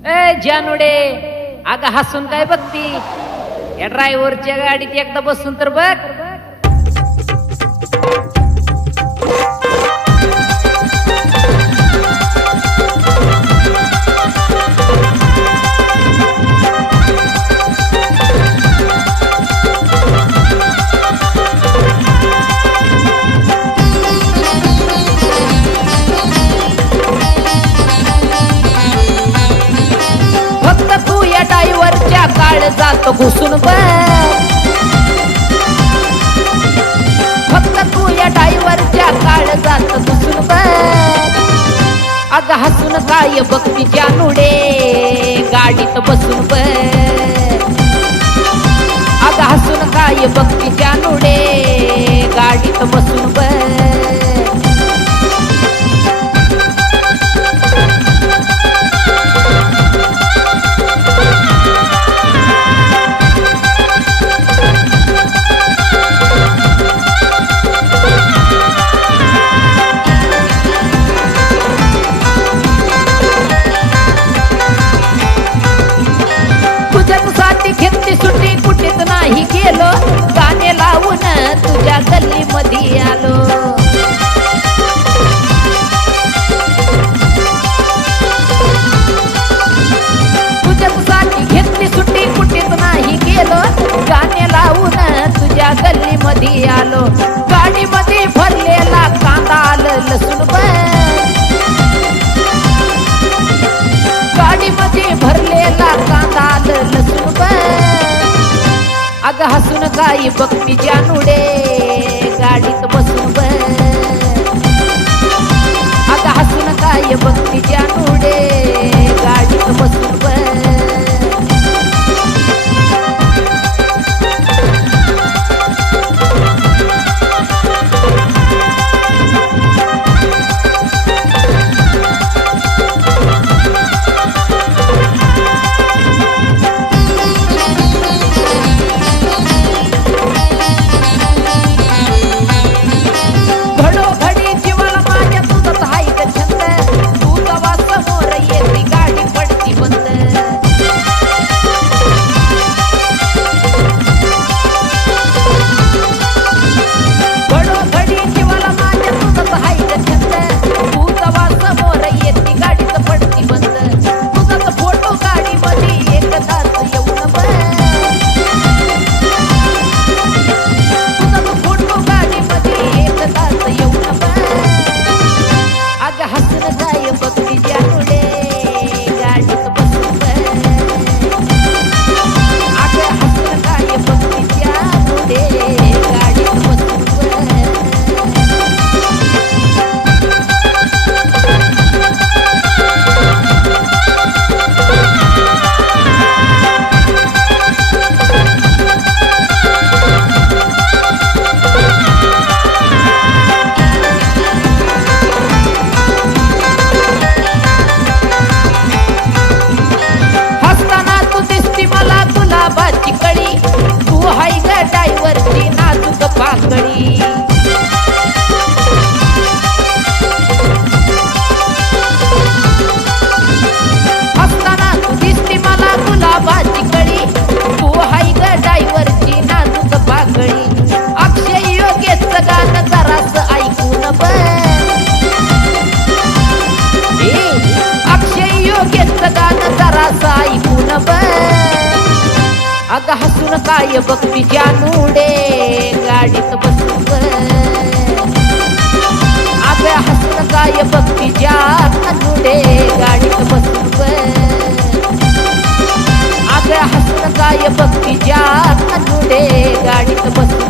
ए जानूडे, अगं हसून काय बघती? या ड्रायव्हरच्या गाडीत एकदा बसून तर बघ. फक्त तू या ड्रायव्हरच्या काळ जात घुसून बघ. फक्त तू या ड्रायव्हरच्या काळ जात घुसून बघ. अगं हसून काय बघती जानूडे, गाडीत बसून बघ. अगं हसून काय बघती जानूडे, गाडीत बसून बघ. तुझ्यासाठी घेतली सुट्टी, कुठेच नाही गेलो. गाणे लावून तुझ्या गल्ली मध्ये आलो. तुझ्यासाठी घेतली सुट्टी, कुठेच नाही गेलो. गाणे लावून तुझ्या गल्ली मध्ये आलो. गाडी मध्ये भरलेला कांदा आलं लसूण बघ. गाडी मध्ये भरलेला कांदा आलं लसूण बघ. अगं हसून काय बघती जानूडे, गाडीत बसून बघ. अगं हसून काय बघती जानूडे, गाडीत बसून बघ. घडोघडी जीवाला माझ्या तुझंच हाय ग छंद. तू जवा समोर येती गाडी पडती बंद. घडोघडी जीवाला माझ्या तुझंच हाय ग छंद. तू जवा समोर येती गाडीच पडती बंद. तुझाच फोटो गाडी मध्ये एकदाच येऊन बघ. तुझाच फोटो गाडी मध्ये एकदाच येऊन बघ. अगं हसून काय बघती जानूडे, गाडीत बसून बघ. अगं हसून काय बघती जानूडे, गाडीत बसून बघ. हसताना तू दिसती मला गुलाबाची कळी. तू हाय ग ड्रायव्हरची नाजूक पाकळी. हसताना तू दिसती मला गुलाबाची कळी. तू हाय ग ड्रायव्हरची नाजूक पाकळी. अक्षय योगेशचं गाणं जरास ऐकून बघ. अक्षय योगेशचं गाणं जरास ऐकून बघ. अगं हसून काय बघती जानूडे, गाडीत बसून बघ. अगं हसून काय बघती जानूडे, गाडीत बसून बघ. अगं हसून काय बघती जानूडे, गाडीत बसून